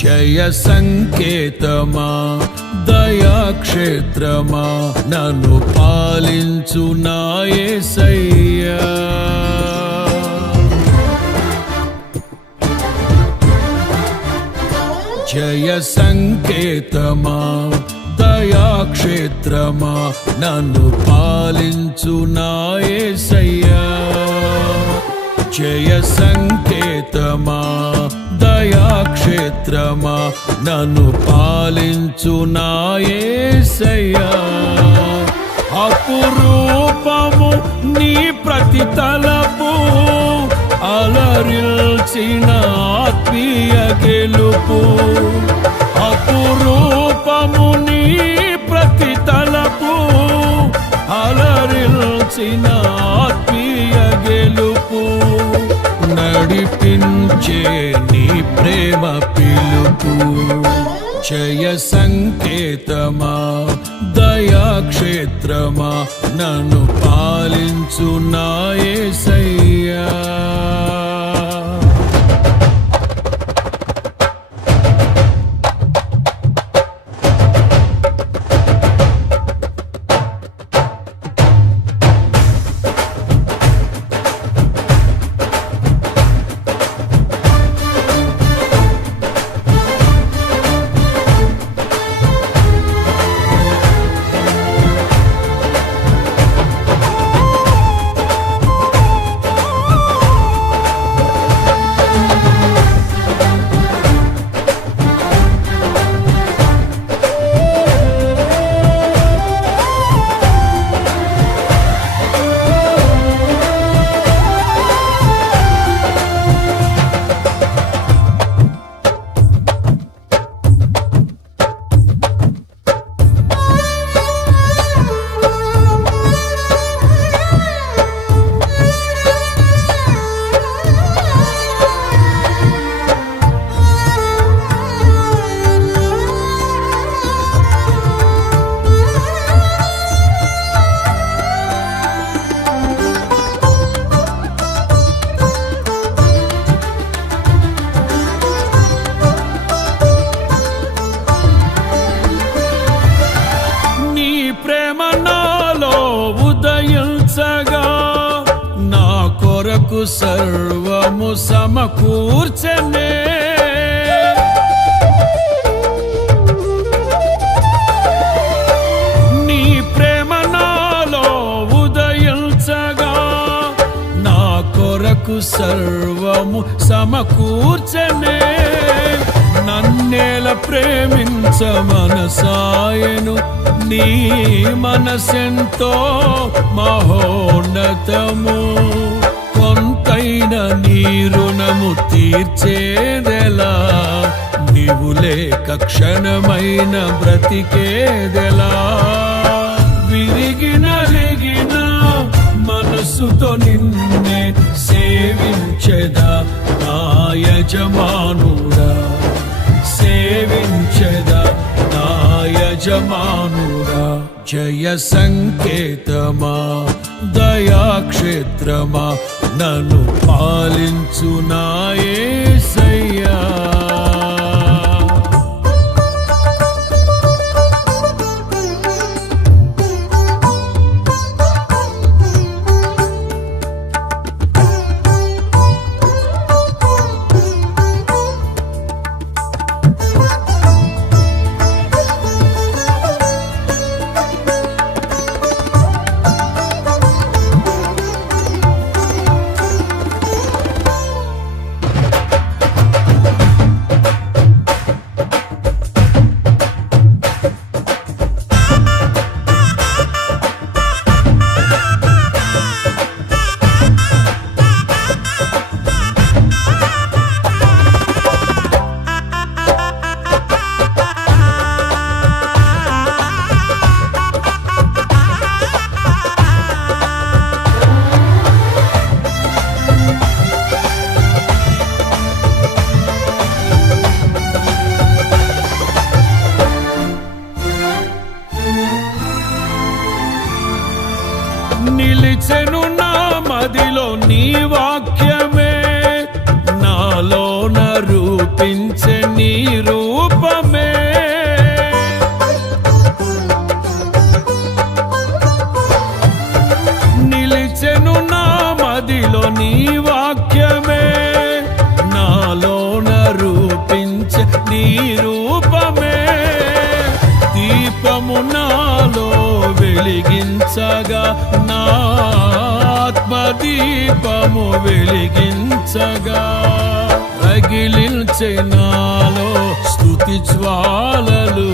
జయ సంకేతమా దయాక్షేత్రమా నన్ను పాలించు నా యేసయ్యా. జయ సంకేతమా దయాక్షేత్రమా నన్ను పాలించు నా యేసయ్యా. జయ సంకేతమా దయాక్షేత్రమా నన్ను పాలించు నా యేసయ్యా. అపురూపము నీ ప్రతి తలపు అలరిల్చిన ఆత్మీయ గెలుపు. అపురూపము నీ ప్రతి తలపు అలరిల్చిన ఆత్మీయ గెలుపు. నడిపించే నీ ప్రేమ పిలుపు. జయ సంకేతమా దయాక్షేత్రమా నన్ను పాలించు నా యేసయ్యా. సర్వము సమకూర్చనే. నీ ప్రేమ నాలో ఉదయించగా నా కొరకు సర్వము సమకూర్చనే. నన్నేల ప్రేమించ మనసాయను నీ మనసెంతో మహోన్నతము. కొంతైన నీ రుణము తీర్చేదెలా, నీవు లేక క్షణమైన బ్రతికేదెలా. విరిగిన నలిగిన మనసుతో నిన్నే సేవించెదా నా యజమానుడా. సేవించెదా నా యజమానుడా. జయ సంకేతమా దయాక్షేత్రమా నన్ను పాలించు నా యేసయ్యా. నిలిచెను నా మదిలో నీ వాక్యమే, నాలోన రూపించే నీ రూపమే. నిలిచెను నా మదిలో నీ వాక్యమే, నాలోన రూపించే నీ రూపమే. దీపము నాలో వెలిగించగా, నా ఆత్మదీపము వెలిగించగా, రగిలించే నాలో స్తుతి జ్వాలలు.